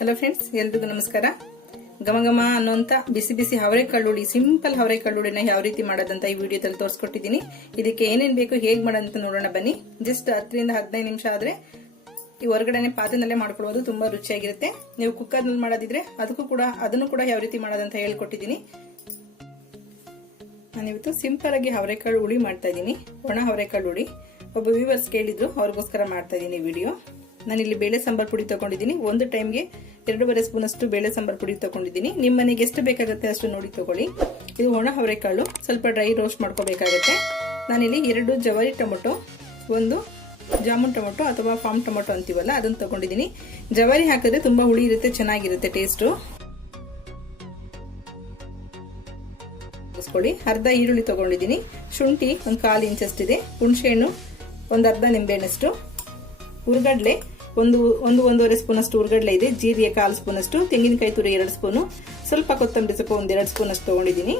Hello friends ಎಲ್ರಿಗೂ ನಮಸ್ಕಾರ. ಘಮ ಘಮ ಅನ್ನೋಂಥ ಬಿಸಿ ಬಿಸಿ ಅವರೆ ಕಳ್ಳುಳ್ಳಿ ಸಿಂಪಲ್ ಅವರೆ ಕಳ್ಳುಳ್ಳಿನ ಯಾವ ರೀತಿ ಮಾಡೋದಂತ ಈ ವಿಡಿಯೋದಲ್ಲಿ ತೋರಿಸ್ಕೊಟ್ಟಿದ್ದೀನಿ. ಇದಕ್ಕೆ ಏನೇನು ಬೇಕು, ಹೇಗೆ ಮಾಡೋದಂತ ನೋಡೋಣ ಬನ್ನಿ. ಜಸ್ಟ್ ಹತ್ತರಿಂದ ಹದಿನೈದು ನಿಮಿಷ ಆದ್ರೆ ಈ ಹೊರಗಡೆನೆ ಪಾತ್ರೆನಲ್ಲೇ ಮಾಡ್ಕೊಳ್ಳೋದು ತುಂಬಾ ರುಚಿಯಾಗಿರುತ್ತೆ. ನೀವು ಕುಕ್ಕರ್ನಲ್ಲಿ ಮಾಡೋದಿದ್ರೆ ಅದಕ್ಕೂ ಕೂಡ, ಅದನ್ನು ಕೂಡ ಯಾವ ರೀತಿ ಮಾಡೋದಂತ ಹೇಳ್ಕೊಟ್ಟಿದ್ದೀನಿ. ನಾನಿವತ್ತು ಸಿಂಪಲ್ ಆಗಿ ಅವರೆಕಾಳು ಹುಳಿ ಮಾಡ್ತಾ ಇದ್ದೀನಿ. ಒಣ ಅವರೆಕಾಳು ಹುಳಿ ಒಬ್ಬ ವ್ಯೂವರ್ಸ್ ಕೇಳಿದ್ರು, ಅವ್ರಿಗೋಸ್ಕರ ಮಾಡ್ತಾ ಇದ್ದೀನಿ ವಿಡಿಯೋ ನಾನಿಲ್ಲಿ ಬೇಳೆ ಸಾಂಬಾರ್ ಪುಡಿ ತಗೊಂಡಿದ್ದೀನಿ. ಒಂದು ಟೈಮ್ಗೆ ಎರಡೂವರೆ ಸ್ಪೂನ್ ಅಷ್ಟು ಬೇಳೆ ಸಾಂಬಾರ್ ಪುಡಿ ತಗೊಂಡಿದ್ದೀನಿ. ನಿಮ್ಮ ಮನೆಗೆ ಎಷ್ಟು ಬೇಕಾಗುತ್ತೆ ಅಷ್ಟು ನೋಡಿ ತಗೊಳ್ಳಿ. ಇದು ಒಣ ಅವರೆಕಾಳು. ಸ್ವಲ್ಪ ಡ್ರೈ ರೋಸ್ಟ್ ಮಾಡ್ಕೋಬೇಕಾಗತ್ತೆ. ನಾನಿಲ್ಲಿ ಎರಡು ಜವಾರಿ ಟೊಮೊಟೊ, ಒಂದು ಜಾಮೂನ್ ಟೊಮೊಟೊ ಅಥವಾ ಫಾರ್ಮ್ ಟೊಮೊಟೊ ಅಂತೀವಲ್ಲ, ಅದನ್ನು ತಗೊಂಡಿದ್ದೀನಿ. ಜವಾರಿ ಹಾಕಿದ್ರೆ ತುಂಬಾ ಹುಳಿ ಇರುತ್ತೆ, ಚೆನ್ನಾಗಿರುತ್ತೆ ಟೇಸ್ಟು ಅರ್ಧ ಈರುಳ್ಳಿ ತಗೊಂಡಿದ್ದೀನಿ. ಶುಂಠಿ ಒಂದು ಕಾಲು ಇಂಚಷ್ಟಿದೆ. ಹುಣಸೆಹಣ್ಣು ಒಂದು ಅರ್ಧ ನಿಂಬೆಹಣ್ಣಷ್ಟು ಉರ್ಗಡ್ಲೆ ಒಂದು ಒಂದು, ಒಂದೂವರೆ ಸ್ಪೂನ್ ಅಷ್ಟು ಉರ್ಗಡ್ಲೆ ಇದೆ. ಜೀರಿಗೆ ಕಾಲು ಸ್ಪೂನ್ ಅಷ್ಟು ತೆಂಗಿನಕಾಯಿ ತುರಿ ಎರಡು ಸ್ಪೂನು, ಸ್ವಲ್ಪ ಕೊತ್ತಂಬರಿ ಸೊಪ್ಪು ಒಂದು ಎರಡು ಸ್ಪೂನ್ ಅಷ್ಟು ತಗೊಂಡಿದ್ದೀನಿ.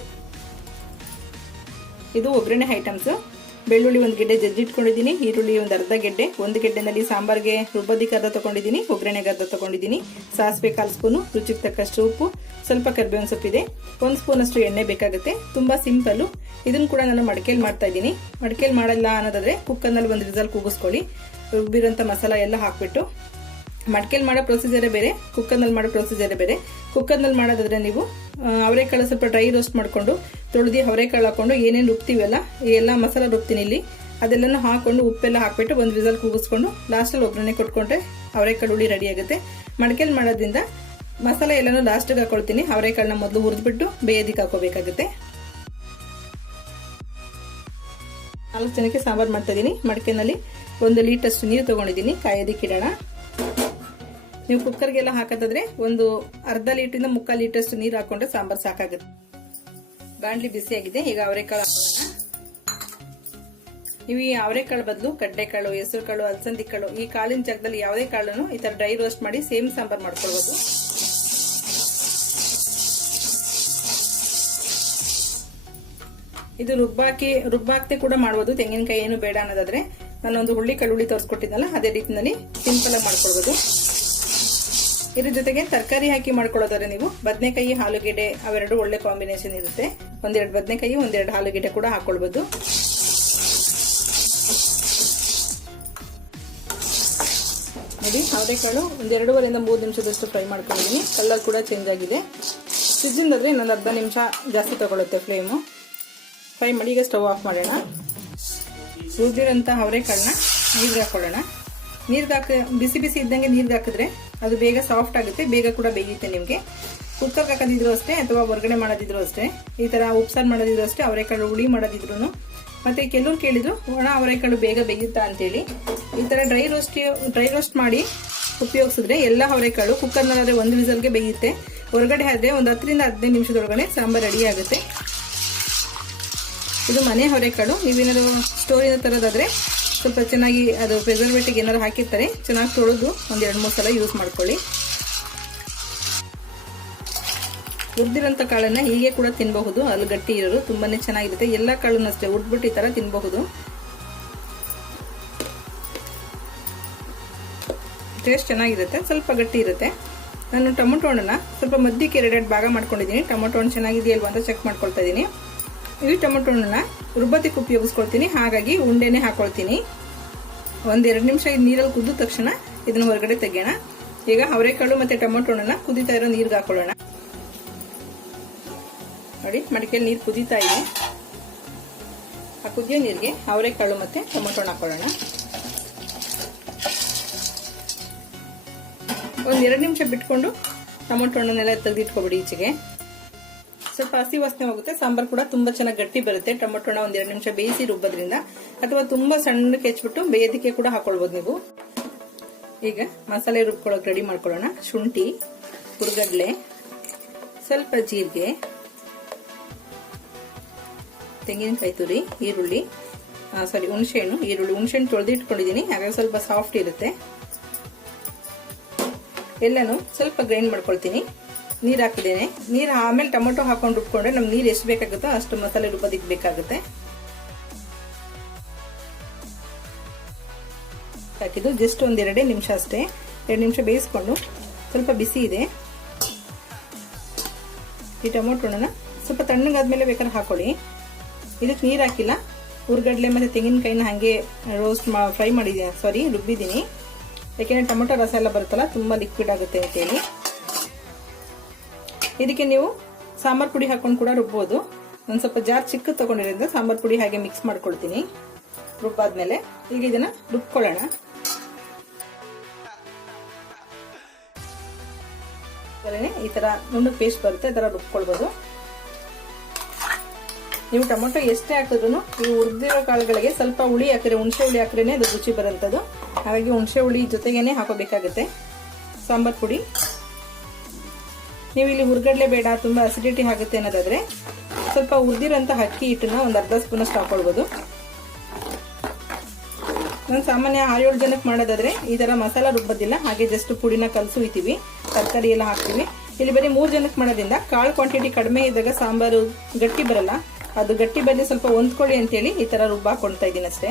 ಇದು ಒಗ್ಗರಣೆ ಐಟಮ್ಸ್ ಬೆಳ್ಳುಳ್ಳಿ ಒಂದು ಗೆಡ್ಡೆ ಜಜ್ಜಿಟ್ಕೊಂಡಿದ್ದೀನಿ. ಈರುಳ್ಳಿ ಒಂದು ಅರ್ಧ ಗೆಡ್ಡೆ, ಒಂದು ಗೆಡ್ಡೆನಲ್ಲಿ ಸಾಂಬಾರ್ಗೆ ರುಬ್ಬದಿಕ್ಕೆ ಅರ್ಧ ತಗೊಂಡಿದ್ದೀನಿ, ಒಗ್ಗರಣೆಗೆ ಅರ್ಧ ತಗೊಂಡಿದ್ದೀನಿ. ಸಾಸಿವೆ ಕಾಲು ಸ್ಪೂನು, ರುಚಿಗೆ ತಕ್ಕಷ್ಟು ಉಪ್ಪು, ಸ್ವಲ್ಪ ಕರ್ಬೇವಿನ ಸೊಪ್ಪಿದೆ. ಒಂದು ಸ್ಪೂನ್ ಅಷ್ಟು ಎಣ್ಣೆ ಬೇಕಾಗುತ್ತೆ. ತುಂಬ ಸಿಂಪಲ್ಲು. ಇದನ್ನು ಕೂಡ ನಾನು ಮಡಕೆಯಲ್ಲಿ ಮಾಡ್ತಾ ಇದ್ದೀನಿ. ಮಡಕೆಯಲ್ಲಿ ಮಾಡಲ್ಲ ಅನ್ನೋದಾದರೆ ಕುಕ್ಕರ್ನಲ್ಲಿ ಒಂದು ರಿಸಲ್ಟ್ ಕೂಗಿಸ್ಕೊಳ್ಳಿ. ರುಬ್ಬಿರೋಂಥ ಮಸಾಲ ಎಲ್ಲ ಹಾಕ್ಬಿಟ್ಟು ಮಡಕೆಯಲ್ಲಿ ಮಾಡೋ ಪ್ರೊಸೀಜರೇ ಬೇರೆ ಕುಕ್ಕರ್ನಲ್ಲಿ ಮಾಡೋ ಪ್ರೊಸೀಜರೇ ಬೇರೆ. ಕುಕ್ಕರ್ನಲ್ಲಿ ಮಾಡೋದಾದ್ರೆ ನೀವು ಅವರೆಕಾಳು ಸ್ವಲ್ಪ ಡ್ರೈ ರೋಸ್ಟ್ ಮಾಡಿಕೊಂಡು, ತೊಳೆದು ಅವರೆಕಾಳು ಹಾಕ್ಕೊಂಡು ಏನೇನು ರುಬ್ತೀವಲ್ಲ ಎಲ್ಲ ಮಸಾಲ ರುಬ್ತೀನಿ ಇಲ್ಲಿ. ಅದೆಲ್ಲನೂ ಹಾಕ್ಕೊಂಡು ಉಪ್ಪೆಲ್ಲ ಹಾಕ್ಬಿಟ್ಟು ಒಂದು ವಿಸಲ್ ಕೂಗಿಸ್ಕೊಂಡು ಲಾಸ್ಟಲ್ಲಿ ಒಗ್ಗರಣೆ ಕೊಟ್ಕೊಂಡ್ರೆ ಅವರೆಕಾಳು ಹುಳಿ ರೆಡಿ ಆಗುತ್ತೆ. ಮಡಕೆಯಲ್ಲಿ ಮಾಡೋದ್ರಿಂದ ಮಸಾಲೆ ಎಲ್ಲನೂ ಲಾಸ್ಟಿಗೆ ಹಾಕ್ಕೊಳ್ತೀನಿ ಅವರೆಕಾಳನ್ನ ಮೊದಲು ಹುರಿದ್ಬಿಟ್ಟು ಬೇಯೋದಿಕ್ಕೆ ಹಾಕೋಬೇಕಾಗುತ್ತೆ. ನಾಲ್ಕು ಜನಕ್ಕೆ ಸಾಂಬಾರು ಮಾಡ್ತಾ ಇದ್ದೀನಿ ಮಡಕೆನಲ್ಲಿ ಒಂದು ಲೀಟರ್ಷ್ಟು ನೀರು ತೊಗೊಂಡಿದ್ದೀನಿ. ಕಾಯೋದಕ್ಕಿಡೋಣ ನೀವು ಕುಕ್ಕರ್ಗೆಲ್ಲ ಹಾಕೋದಾದ್ರೆ ಒಂದು ಅರ್ಧ ಲೀಟ್ರಿಂದ ಮುಕ್ಕಾಲು ಲೀಟರ್ಷ್ಟು ನೀರು ಹಾಕೊಂಡ್ರೆ ಸಾಂಬಾರು ಸಾಕಾಗುತ್ತೆ. ಬಾಂಡ್ಲಿ ಬಿಸಿಯಾಗಿದೆ. ಈಗ ಅವರೆಕಾಳು ಹಾಕೋಣ. ನೀವು ಈ ಅವರೆಕಾಳು ಬದಲು ಕಡ್ಲೆಕಾಳು ಹೆಸರು ಕಾಳು ಅಲಸಂದಿ ಕಾಳು ಈ ಕಾಳಿನ ಜಾಗದಲ್ಲಿ ಯಾವುದೇ ಕಾಳನ್ನು ಈ ತರ ಡ್ರೈ ರೋಸ್ಟ್ ಮಾಡಿ ಸೇಮ್ ಸಾಂಬಾರು ಮಾಡ್ಕೊಳ್ಬೋದು. ಇದು ರುಬ್ಬಾಕಿ ರುಬ್ಬಾಕ್ತೆ ಕೂಡ ಮಾಡ್ಬೋದು. ತೆಂಗಿನಕಾಯಿ ಏನು ಬೇಡ ಅನ್ನೋದಾದ್ರೆ ನಾನೊಂದು ಹುಳ್ಳಿ ಕಳ್ಳುಳ್ಳಿ ತೋರಿಸ್ಕೊಟ್ಟಿದ್ನಲ್ಲ, ಅದೇ ರೀತಿನಲ್ಲಿ ಸಿಂಪಲ್ ಆಗಿ ಮಾಡ್ಕೊಳ್ಬೋದು. ಇದ್ರ ಜೊತೆಗೆ ತರಕಾರಿ ಹಾಕಿ ಮಾಡ್ಕೊಳ್ಳೋದಾದ್ರೆ ನೀವು ಬದನೆಕಾಯಿ ಆಲೂಗೆಡ್ಡೆ ಅವೆರಡು ಒಳ್ಳೆ ಕಾಂಬಿನೇಷನ್ ಇರುತ್ತೆ. ಒಂದೆರಡು ಬದನೆಕಾಯಿ, ಒಂದೆರಡು ಆಲೂಗೆಡ್ಡೆ ಕೂಡ ಹಾಕೊಳ್ಬೋದು. ನೋಡಿ ಅವರೆಕಾಳು ಒಂದು ಎರಡೂವರೆಯಿಂದ ಮೂರು ನಿಮಿಷದಷ್ಟು ಫ್ರೈ ಮಾಡ್ಕೊಂಡಿದ್ದೀನಿ. ಕಲರ್ ಕೂಡ ಚೇಂಜ್ ಆಗಿದೆ. ಫ್ರಿಜ್ಜಿಂದಾದ್ರೆ ಇನ್ನೊಂದು ಅರ್ಧ ನಿಮಿಷ ಜಾಸ್ತಿ ತಗೊಳುತ್ತೆ ಫ್ಲೇಮು ಫ್ರೈ ಮಾಡಿ ಈಗ ಸ್ಟವ್ ಆಫ್ ಮಾಡೋಣ. ಸುರಿದಿರೋಂಥ ಅವರೆಕಾಳನ್ನ ನೀರಿಗೆ ಹಾಕೊಳ್ಳೋಣ. ನೀರು ಹಾಕ, ಬಿಸಿ ಬಿಸಿ ಇದ್ದಂಗೆ ನೀರು ಹಾಕಿದ್ರೆ ಅದು ಬೇಗ ಸಾಫ್ಟ್ ಆಗುತ್ತೆ, ಬೇಗ ಕೂಡ ಬೇಯುತ್ತೆ ನಿಮಗೆ. ಕುಕ್ಕರ್ಗೆ ಹಾಕೋದಿದ್ರು ಅಷ್ಟೇ, ಅಥವಾ ಹೊರಗಡೆ ಮಾಡೋದಿದ್ರು ಅಷ್ಟೇ, ಈ ಥರ ಉಪ್ಸಾರು ಮಾಡೋದಿದ್ರು ಅಷ್ಟೇ, ಅವರೆಕಾಳು ಹುಳಿ ಮಾಡೋದಿದ್ರು ಮತ್ತೆ ಕೆಲವ್ರು ಕೇಳಿದ್ರು ಒಣ ಅವರೆಕಾಳು ಬೇಗ ಬೇಯುತ್ತಾ? ಅಂತೇಳಿ. ಈ ಥರ ಡ್ರೈ ರೋಸ್ಟ್ ಡ್ರೈ ರೋಸ್ಟ್ ಮಾಡಿ ಉಪಯೋಗಿಸಿದ್ರೆ ಎಲ್ಲ ಅವರೆಕಾಳು ಕುಕ್ಕರ್ನಲ್ಲಾದರೆ ಒಂದು ವಿಸಲ್ಗೆ ಬೇಯುತ್ತೆ. ಹೊರಗಡೆ ಆದರೆ ಒಂದು ಹತ್ತರಿಂದ ಹದಿನೈದು ನಿಮಿಷದೊಳಗಡೆ ಸಾಂಬಾರು ರೆಡಿ ಆಗುತ್ತೆ. ಇದು ಮನೆ ಅವರೆಕಾಳು ನೀವೇನಾದ್ರು ಸ್ಟೋರಿನ ತರೋದಾದ್ರೆ ಸ್ವಲ್ಪ ಚೆನ್ನಾಗಿ ಅದು ಪ್ರಿಸರ್ವೇಟಿಗೆ ಏನಾದ್ರು ಹಾಕಿರ್ತಾರೆ, ಚೆನ್ನಾಗಿ ತೊಳೆದು ಒಂದು ಎರಡು ಮೂರು ಸಲ ಯೂಸ್ ಮಾಡ್ಕೊಳ್ಳಿ. ಹುರಿದಿರೋಂಥ ಕಾಳನ್ನು ಹೀಗೆ ಕೂಡ ತಿನ್ನಬಹುದು ಅಲ್ಲಿ ಗಟ್ಟಿ ಇರೋದು ತುಂಬಾನೇ ಚೆನ್ನಾಗಿರುತ್ತೆ. ಎಲ್ಲ ಕಾಳನ್ನು ಅಷ್ಟೇ ಉಡ್ಬಿಟ್ಟು ಈ ತರ ತಿನ್ನಬಹುದು ಟೇಸ್ಟ್ ಚೆನ್ನಾಗಿರುತ್ತೆ, ಸ್ವಲ್ಪ ಗಟ್ಟಿ ಇರುತ್ತೆ. ನಾನು ಟೊಮೊಟೊ ಹಣ್ಣನ್ನು ಸ್ವಲ್ಪ ಮಧ್ಯಕ್ಕೆ ಎರಡೆರಡು ಭಾಗ ಮಾಡ್ಕೊಂಡಿದ್ದೀನಿ. ಟೊಮೊಟೊ ಹಣ್ಣು ಚೆನ್ನಾಗಿದೆಯಲ್ವಾ ಅಂತ ಚೆಕ್ ಮಾಡ್ಕೊಳ್ತಾ ಇದ್ದೀನಿ. ಈ ಟೊಮೆಟೊ ಹಣ್ಣನ್ನ ರುಬ್ಬತ್ತಿಗೆ ಉಪಯೋಗಿಸ್ಕೊಳ್ತೀನಿ ಹಾಗಾಗಿ ಉಂಡೆನೆ ಹಾಕೊಳ್ತೀನಿ. ಒಂದೆರಡು ನಿಮಿಷ ಇದು ನೀರಲ್ಲಿ ಕುದ್ದ ತಕ್ಷಣ ಇದನ್ನ ಹೊರಗಡೆ ತೆಗೆಯೋಣ. ಈಗ ಅವರೆಕಾಳು ಮತ್ತೆ ಟೊಮೆಟೊ ಹಣ್ಣನ್ನ ಕುದಿತಾ ಇರೋ ನೀರ್ಗೆ ಹಾಕೊಳ್ಳೋಣ. ನೋಡಿ ಮಡಿಕೆಯಲ್ಲಿ ನೀರು ಕುದೀತಾ ಇದೆ. ಆ ಕುದಿಯೋ ನೀರಿಗೆ ಅವರೆಕಾಳು ಮತ್ತೆ ಟೊಮೆಟೊ ಹಣ್ಣು ಹಾಕೊಳ್ಳೋಣ. ಒಂದ್ ಎರಡು ನಿಮಿಷ ಬಿಟ್ಕೊಂಡು ಟೊಮೆಟೊ ಹಣ್ಣನ್ನೆಲ್ಲ ತೆಗೆದಿಟ್ಕೊಬಿಡಿ ಈಚೆಗೆ. ಸ್ವಲ್ಪ ಹಸಿ ವಾಸನೆ ಹೋಗುತ್ತೆ, ಸಾಂಬಾರ್ ಕೂಡ ತುಂಬಾ ಚೆನ್ನಾಗಿ ಗಟ್ಟಿ ಬರುತ್ತೆ. ಟೊಮೊಟೊನ ಒಂದ್ ಎರಡು ನಿಮಿಷ ಬೇಯಿಸಿ ರುಬ್ಬೋದ್ರಿಂದ, ಅಥವಾ ತುಂಬಾ ಸಣ್ಣಕ್ಕೆ ಹೆಚ್ಚಿಬಿಟ್ಟು ಬೇಯೋದಕ್ಕೆ ಕೂಡ ಹಾಕೊಳ್ಬಹುದು ನೀವು. ಈಗ ಮಸಾಲೆ ರುಬ್ಕೊಳ್ಳೋಕೆ ರೆಡಿ ಮಾಡ್ಕೊಳ್ಳೋಣ. ಶುಂಠಿ, ಹುರ್ಗಡ್ಲೆ, ಸ್ವಲ್ಪ ಜೀರಿಗೆ, ತೆಂಗಿನಕಾಯಿ ತುರಿ, ಈರುಳ್ಳಿ ಸಾರಿ ಹುಣಸೆಹಣ್ಣು, ಈರುಳ್ಳಿ. ಹುಣಸೆಹಣ್ಣು ತೊಳೆದು ಇಟ್ಕೊಂಡಿದ್ದೀನಿ ಹಾಗಾಗಿ ಸ್ವಲ್ಪ ಸಾಫ್ಟ್ ಇರುತ್ತೆ. ಎಲ್ಲನೂ ಸ್ವಲ್ಪ ಗ್ರೈಂಡ್ ಮಾಡ್ಕೊಳ್ತೀನಿ. ನೀರು ಹಾಕಿದ್ದೇನೆ. ನೀರು ಆಮೇಲೆ ಟೊಮೊಟೊ ಹಾಕೊಂಡು ರುಬ್ಕೊಂಡ್ರೆ ನಮ್ಗೆ ನೀರು ಎಷ್ಟು ಬೇಕಾಗುತ್ತೋ ಅಷ್ಟು ಮಸಾಲೆ ರುಬ್ಬೋದಕ್ಕೆ ಬೇಕಾಗುತ್ತೆ. ಹಾಕಿದ್ದು ಜಸ್ಟ್ ಒಂದು ಎರಡೇ ನಿಮಿಷ ಅಷ್ಟೇ. ಎರಡು ನಿಮಿಷ ಬೇಯಿಸ್ಕೊಂಡು ಸ್ವಲ್ಪ ಬಿಸಿ ಇದೆ. ಈ ಟೊಮೊಟೊನ ಸ್ವಲ್ಪ ತಣ್ಣಗಾದ್ಮೇಲೆ ಬೇಕಾದ್ರೆ ಹಾಕೊಳ್ಳಿ. ಇದಕ್ಕೆ ನೀರು ಹಾಕಿಲ್ಲ. ಹುರ್ಗಡ್ಲೆ ಮತ್ತು ತೆಂಗಿನಕಾಯಿನ ಹಾಗೆ ರೋಸ್ಟ್ ಮಾ ಫ್ರೈ ಮಾಡಿದ್ದೀನಿ ಸಾರಿ ರುಬ್ಬಿದ್ದೀನಿ ಯಾಕೆಂದರೆ ಟೊಮೊಟೊ ರಸ ಎಲ್ಲ ಬರುತ್ತಲ್ಲ, ತುಂಬ ಲಿಕ್ವಿಡ್ ಆಗುತ್ತೆ ಅಂತೇಳಿ. ಇದಕ್ಕೆ ನೀವು ಸಾಂಬಾರ್ ಪುಡಿ ಹಾಕೊಂಡು ಕೂಡ ರುಬ್ಬೋದು. ಒಂದು ಸ್ವಲ್ಪ ಜಾರ್ ಚಿಕ್ಕ ತಗೊಂಡಿರೋದ್ರಿಂದ ಸಾಂಬಾರ್ ಪುಡಿ ಹಾಗೆ ಮಿಕ್ಸ್ ಮಾಡ್ಕೊಳ್ತೀನಿ. ರುಬ್ಬಾದ್ಮೇಲೆ ಈಗ ಇದನ್ನ ರುಬ್ಕೊಳ್ಳೋಣ. ಈ ತರ ನುಣ್ಣು ಪೇಸ್ಟ್ ಬರುತ್ತೆ ಅದರ ರುಬ್ಕೊಳ್ಬೋದು. ನೀವು ಟೊಮೊಟೊ ಎಷ್ಟೇ ಹಾಕಿದ್ರು ಈ ಉರ್ದಿರೋ ಕಾಳುಗಳಿಗೆ ಸ್ವಲ್ಪ ಹುಳಿ ಹಾಕಿದ್ರೆ, ಹುಣಸೆ ಹುಳಿ ಹಾಕಿದ್ರೆ ಅದು ರುಚಿ ಬರೋಂಥದ್ದು ಹಾಗಾಗಿ ಹುಣಸೆ ಹುಳಿ ಜೊತೆಗೇನೆ ಹಾಕೋಬೇಕಾಗುತ್ತೆ. ಸಾಂಬಾರ್ ಪುಡಿ. ನೀವು ಇಲ್ಲಿ ಹುರ್ಗಡ್ಲೆ ಬೇಡ, ತುಂಬ ಅಸಿಡಿಟಿ ಆಗುತ್ತೆ ಅನ್ನೋದಾದ್ರೆ ಸ್ವಲ್ಪ ಹುರಿದಿರೋಂಥ ಅಕ್ಕಿ ಹಿಟ್ಟನ್ನ ಒಂದು ಅರ್ಧ ಸ್ಪೂನಷ್ಟು ಹಾಕೊಳ್ಬೋದು. ನಾನು ಸಾಮಾನ್ಯ ಆರೇಳು ಜನಕ್ಕೆ ಮಾಡೋದಾದ್ರೆ ಈ ಥರ ಮಸಾಲ ರುಬ್ಬೋದಿಲ್ಲ, ಹಾಗೆ ಜಸ್ಟ್ ಪುಡಿನ ಕಲಸು ಇತೀವಿ ತರಕಾರಿ ಎಲ್ಲ ಹಾಕ್ತೀವಿ. ಇಲ್ಲಿ ಬರೀ ಮೂರು ಜನಕ್ಕೆ ಮಾಡೋದ್ರಿಂದ ಕಾಳು ಕ್ವಾಂಟಿಟಿ ಕಡಿಮೆ ಇದ್ದಾಗ ಸಾಂಬಾರು ಗಟ್ಟಿ ಬರಲ್ಲ. ಅದು ಗಟ್ಟಿ ಬಂದು ಸ್ವಲ್ಪ ಹೊಂದ್ಕೊಳ್ಳಿ ಅಂತೇಳಿ ಈ ಥರ ರುಬ್ಬ ಹಾಕೊಳ್ತಾ ಇದ್ದೀನಿ ಅಷ್ಟೇ.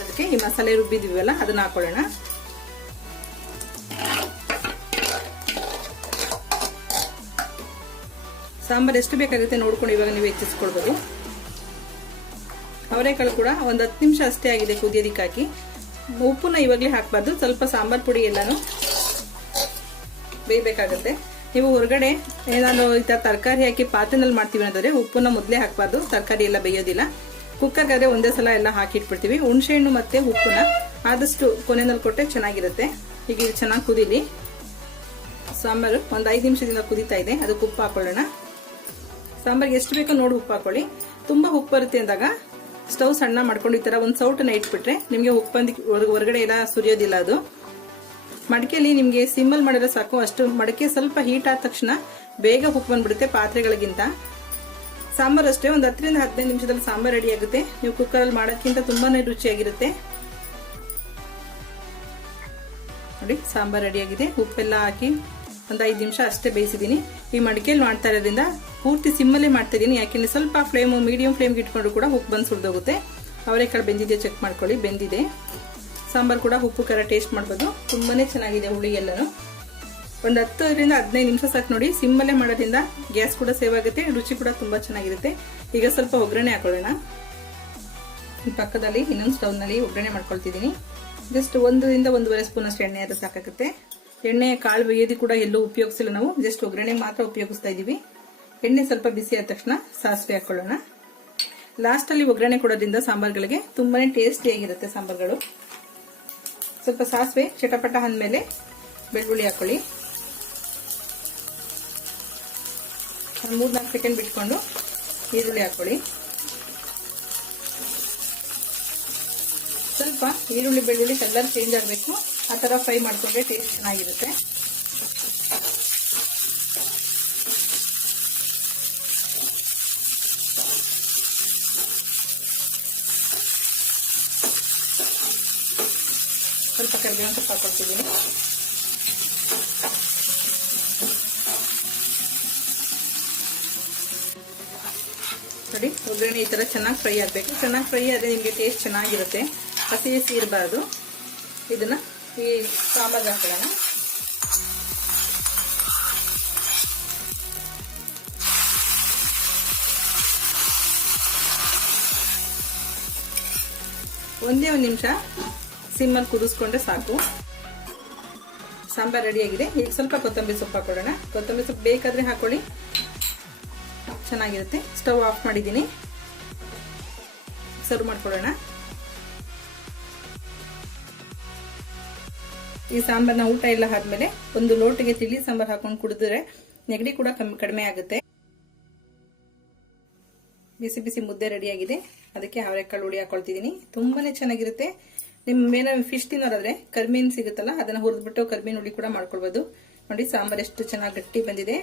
ಅದಕ್ಕೆ ಈ ಮಸಾಲೆ ರುಬ್ಬಿದ್ದೀವಲ್ಲ ಅದನ್ನ ಹಾಕೊಳ್ಳೋಣ. ಸಾಂಬಾರ್ ಎಷ್ಟು ಬೇಕಾಗುತ್ತೆ ನೋಡ್ಕೊಂಡು ಇವಾಗ ನೀವು ಹೆಚ್ಚಿಸ್ಕೊಳ್ಬೋದು. ಅವರೆಕಾಳು ಕೂಡ ಒಂದು ಹತ್ತು ನಿಮಿಷ ಅಷ್ಟೇ ಆಗಿದೆ ಕುದಿಯೋದಕ್ಕೆ ಹಾಕಿ ಉಪ್ಪನ್ನ ಇವಾಗಲೇ ಹಾಕಬಾರ್ದು. ಸ್ವಲ್ಪ ಸಾಂಬಾರು ಪುಡಿ ಎಲ್ಲಾನು ಬೇಯಬೇಕಾಗುತ್ತೆ. ನೀವು ಹೊರಗಡೆ ಏನಾದ್ರು ಈ ಥರ ತರಕಾರಿ ಹಾಕಿ ಪಾತ್ರೆನಲ್ಲಿ ಮಾಡ್ತೀವಿ ಅನ್ನೋದಾದ್ರೆ ಉಪ್ಪನ್ನ ಮೊದಲೇ ಹಾಕಬಾರ್ದು. ತರಕಾರಿ ಎಲ್ಲ ಬೇಯೋದಿಲ್ಲ. ಕುಕ್ಕರ್ಗಾದ್ರೆ ಒಂದೇ ಸಲ ಎಲ್ಲ ಹಾಕಿಟ್ಬಿಡ್ತೀವಿ ಹುಣಸೆಹಣ್ಣು ಮತ್ತು ಉಪ್ಪನ್ನ ಆದಷ್ಟು ಕೊನೆಯಲ್ಲಿ ಕೊಟ್ಟರೆ ಚೆನ್ನಾಗಿರುತ್ತೆ. ಈಗ ಇದು ಚೆನ್ನಾಗಿ ಕುದೀಲಿ. ಸಾಂಬಾರು ಒಂದು ಐದು ನಿಮಿಷದಿಂದ ಕುದೀತಾ ಇದೆ. ಅದಕ್ಕೆ ಉಪ್ಪು ಹಾಕೊಳ್ಳೋಣ. ಸಾಂಬಾರ್ಗೆ ಎಷ್ಟು ಬೇಕೋ ನೋಡಿ ಉಪ್ಪು ಹಾಕೊಳ್ಳಿ. ತುಂಬಾ ಉಪ್ಪು ಬರುತ್ತೆ ಅಂದಾಗ ಸ್ಟವ್ ಸಣ್ಣ ಮಾಡ್ಕೊಂಡು ಈ ತರ ಒಂದು ಸೌಟನ್ನ ಇಟ್ಬಿಟ್ರೆ ನಿಮಗೆ ಉಪ್ಪು ಬಂದು ಹೊರಗಡೆ ಎಲ್ಲ ಸುರಿಯೋದಿಲ್ಲ ಅದು. ಮಡಿಕೆಯಲ್ಲಿ ನಿಮಗೆ ಸಿಮ್ಮಲ್ ಮಾಡಿದ್ರೆ ಸಾಕು. ಅಷ್ಟು ಮಡಿಕೆ ಸ್ವಲ್ಪ ಹೀಟ್ ಆದ ತಕ್ಷಣ ಬೇಗ ಉಪ್ಪು ಬಂದ್ಬಿಡುತ್ತೆ ಪಾತ್ರೆಗಳಿಗಿಂತ. ಸಾಂಬಾರ್ ಅಷ್ಟೇ, ಒಂದು ಹತ್ತರಿಂದ ಹದಿನೈದು ನಿಮಿಷದಲ್ಲಿ ಸಾಂಬಾರ್ ರೆಡಿ ಆಗುತ್ತೆ. ನೀವು ಕುಕ್ಕರಲ್ಲಿ ಮಾಡೋಕ್ಕಿಂತ ತುಂಬಾನೇ ರುಚಿಯಾಗಿರುತ್ತೆ. ನೋಡಿ, ಸಾಂಬಾರ್ ರೆಡಿಯಾಗಿದೆ ಉಪ್ಪೆಲ್ಲ ಹಾಕಿ ಒಂದು ಐದು ನಿಮಿಷ ಅಷ್ಟೇ ಬೇಯಿಸಿದ್ದೀನಿ ಈ ಮಡಿಕೆಯಲ್ಲಿ ಮಾಡ್ತಾ ಇರೋದ್ರಿಂದ ಪೂರ್ತಿ ಸಿಮ್ಮಲ್ಲೇ ಮಾಡ್ತಾ ಇದ್ದೀನಿ. ಯಾಕೆಂದರೆ ಸ್ವಲ್ಪ ಫ್ಲೇಮು ಮೀಡಿಯಂ ಫ್ಲೇಮ್ಗೆ ಇಟ್ಕೊಂಡು ಕೂಡ ಉಪ್ಪು ಬಂದು ಸುರಿದೋಗುತ್ತೆ ಅವರೆಕಾಳು ಬೆಂದಿದೆ ಚೆಕ್ ಮಾಡ್ಕೊಳ್ಳಿ. ಬೆಂದಿದೆ. ಸಾಂಬಾರು ಕೂಡ ಉಪ್ಪು, ಖಾರ ಟೇಸ್ಟ್ ಮಾಡ್ಬೋದು. ತುಂಬಾ ಚೆನ್ನಾಗಿದೆ ಹುಳಿ ಎಲ್ಲನೂ. ಒಂದು ಹತ್ತರಿಂದ ಹದಿನೈದು ನಿಮಿಷ ಸಾಕು ನೋಡಿ. ಸಿಮ್ಮಲ್ಲೇ ಮಾಡೋದ್ರಿಂದ ಗ್ಯಾಸ್ ಕೂಡ ಸೇವ್ ಆಗುತ್ತೆ. ರುಚಿ ಕೂಡ ತುಂಬ ಚೆನ್ನಾಗಿರುತ್ತೆ. ಈಗ ಸ್ವಲ್ಪ ಒಗ್ಗರಣೆ ಹಾಕೊಳ್ಳೋಣ. ಪಕ್ಕದಲ್ಲಿ ಇನ್ನೊಂದು ಸ್ಟವ್ನಲ್ಲಿ ಒಗ್ಗರಣೆ ಮಾಡ್ಕೊಳ್ತಿದ್ದೀನಿ. ಜಸ್ಟ್ ಒಂದರಿಂದ ಒಂದೂವರೆ ಸ್ಪೂನ್ ಅಷ್ಟು ಎಣ್ಣೆ ಅದು ಸಾಕಾಗುತ್ತೆ. ಎಣ್ಣೆ ಕಾಳು ಬೇಯೋದಿ ಕೂಡ ಎಲ್ಲೂ ಉಪಯೋಗಿಸಿಲ್ಲ ನಾವು. ಜಸ್ಟ್ ಒಗ್ಗರಣೆ ಮಾತ್ರ ಉಪಯೋಗಿಸ್ತಾ ಇದೀವಿ ಎಣ್ಣೆ ಸ್ವಲ್ಪ ಬಿಸಿ ಆದ ತಕ್ಷಣ ಸಾಸಿವೆ ಹಾಕೊಳ್ಳೋಣ. ಲಾಸ್ಟ್ ಅಲ್ಲಿ ಒಗ್ಗರಣೆ ಕೊಡೋದ್ರಿಂದ ಸಾಂಬಾರ್ಗಳಿಗೆ ತುಂಬಾನೇ ಟೇಸ್ಟಿಯಾಗಿರುತ್ತೆ ಸಾಂಬಾರ್ಗಳು. ಸ್ವಲ್ಪ ಸಾಸಿವೆ ಚಟಪಟ ಅಂದಮೇಲೆ ಬೆಳ್ಳುಳ್ಳಿ ಹಾಕೊಳ್ಳಿ. ಮೂರ್ನಾಲ್ಕು ಸೆಕೆಂಡ್ ಬಿಟ್ಕೊಂಡು ಈರುಳ್ಳಿ ಹಾಕೊಳ್ಳಿ. ಸ್ವಲ್ಪ ಈರುಳ್ಳಿ ಬೆಳ್ಳುಳ್ಳಿ ಕಲ್ಲರ್ ಚೇಂಜ್ ಆಗಬೇಕು. ಆ ಥರ ಫ್ರೈ ಮಾಡಿಕೊಂಡ್ರೆ ಟೇಸ್ಟ್ ಚೆನ್ನಾಗಿರುತ್ತೆ. ಸ್ವಲ್ಪ ಕರಿಬೇವಿನ ಸೊಪ್ಪು ಹಾಕೊಳ್ತಿದ್ದೀನಿ. ನೋಡಿ, ಒಗ್ಗರಣೆ ಈ ಥರ ಚೆನ್ನಾಗಿ ಫ್ರೈ ಆಗಬೇಕು. ಚೆನ್ನಾಗಿ ಫ್ರೈ ಆದರೆ ನಿಮಗೆ ಟೇಸ್ಟ್ ಚೆನ್ನಾಗಿರುತ್ತೆ. ಹಸಿ ಹಸಿ ಇರಬಾರ್ದು. ಇದನ್ನ ಈ ಸಾಂಬಾರ್ ಹಾಕೋಣ ಒಂದೇ ಒಂದು ನಿಮಿಷ ಸಿಮ್ಮಲ್ಲಿ ಕುದಿಸ್ಕೊಂಡ್ರೆ ಸಾಕು. ಸಾಂಬಾರ್ ರೆಡಿಯಾಗಿದೆ. ಈಗ ಸ್ವಲ್ಪ ಕೊತ್ತಂಬರಿ ಸೊಪ್ಪು ಹಾಕೊಳ್ಳೋಣ. ಕೊತ್ತಂಬರಿ ಸೊಪ್ಪು ಬೇಕಾದ್ರೆ ಹಾಕೊಳ್ಳಿ. ಚೆನ್ನಾಗಿರುತ್ತೆ. ಸ್ಟವ್ ಆಫ್ ಮಾಡಿದ್ದೀನಿ. ಸರ್ವ್ ಮಾಡ್ಕೊಳ್ಳೋಣ. ಈ ಸಾಂಬಾರ್ನ ಊಟ ಎಲ್ಲ ಆದ್ಮೇಲೆ ಒಂದು ಲೋಟಿಗೆ ತಿಳಿ ಸಾಂಬಾರ್ ಹಾಕೊಂಡು ಕುಡಿದ್ರೆ ನೆಗಡಿ ಕೂಡ ಕಡಿಮೆ ಆಗುತ್ತೆ. ಬಿಸಿ ಬಿಸಿ ಮುದ್ದೆ ರೆಡಿಯಾಗಿದೆ. ಅದಕ್ಕೆ ಅವರೆಕಾಳು ಹುಳಿ ಹಾಕೊಳ್ತಿದ್ದೀನಿ. ತುಂಬಾನೇ ಚೆನ್ನಾಗಿರುತ್ತೆ. ನಿಮ್ಮ ಮೇಲೆ ಫಿಶ್ ತಿನ್ನೋದಾದ್ರೆ ಕರ್ಮೀನ್ ಸಿಗುತ್ತಲ್ಲ, ಅದನ್ನ ಹುರಿದ್ಬಿಟ್ಟು ಕರ್ಮೀನ್ ಹುಳಿ ಕೂಡ ಮಾಡ್ಕೊಳ್ಬೋದು. ನೋಡಿ ಸಾಂಬಾರ್ ಎಷ್ಟು ಚೆನ್ನಾಗಿ ಗಟ್ಟಿ ಬಂದಿದೆ.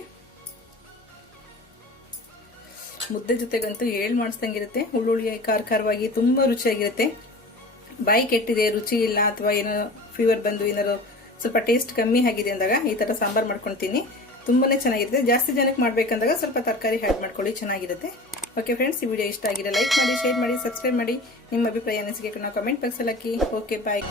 ಮುದ್ದೆ ಜೊತೆಗಂತೂ ಹೇಳ್ ಮಾಡಿಸ್ದಂಗಿರುತ್ತೆ. ಹುಳ್ಳುಳ್ಳಿ ಖಾರ ಖಾರವಾಗಿ ತುಂಬಾ ರುಚಿಯಾಗಿರುತ್ತೆ. ಬಾಯಿ ಕೆಟ್ಟಿದೆ, ರುಚಿ ಇಲ್ಲ, ಅಥವಾ ಏನೋ ಫೀವರ್ ಬಂದು ಏನಾದ್ರು ಸ್ವಲ್ಪ ಟೇಸ್ಟ್ ಕಮ್ಮಿ ಆಗಿದೆ ಅಂದಾಗ ಈ ತರ ಸಾಂಬಾರ್ ಮಾಡ್ಕೊಳ್ತೀನಿ ತುಂಬಾನೇ ಚೆನ್ನಾಗಿರುತ್ತೆ. ಜಾಸ್ತಿ ಜನಕ್ಕೆ ಮಾಡ್ಬೇಕಂದಾಗ ಸ್ವಲ್ಪ ತರಕಾರಿ ಹ್ಯಾಡ್ ಮಾಡ್ಕೊಳ್ಳಿ, ಚೆನ್ನಾಗಿರುತ್ತೆ. ಓಕೆ ಫ್ರೆಂಡ್ಸ್ ಈ ವಿಡಿಯೋ ಇಷ್ಟ ಆಗಿದೆ ಲೈಕ್ ಮಾಡಿ ಶೇರ್ ಮಾಡಿ ಸಬ್ಸ್ಕ್ರೈಬ್ ಮಾಡಿ. ನಿಮ್ಮ ಅಭಿಪ್ರಾಯ ಅನಿಸಿಕೆ ಕಮೆಂಟ್ ಬಾಕ್ಸಲ್ಲಿ ಹಾಕಿ. Okay bye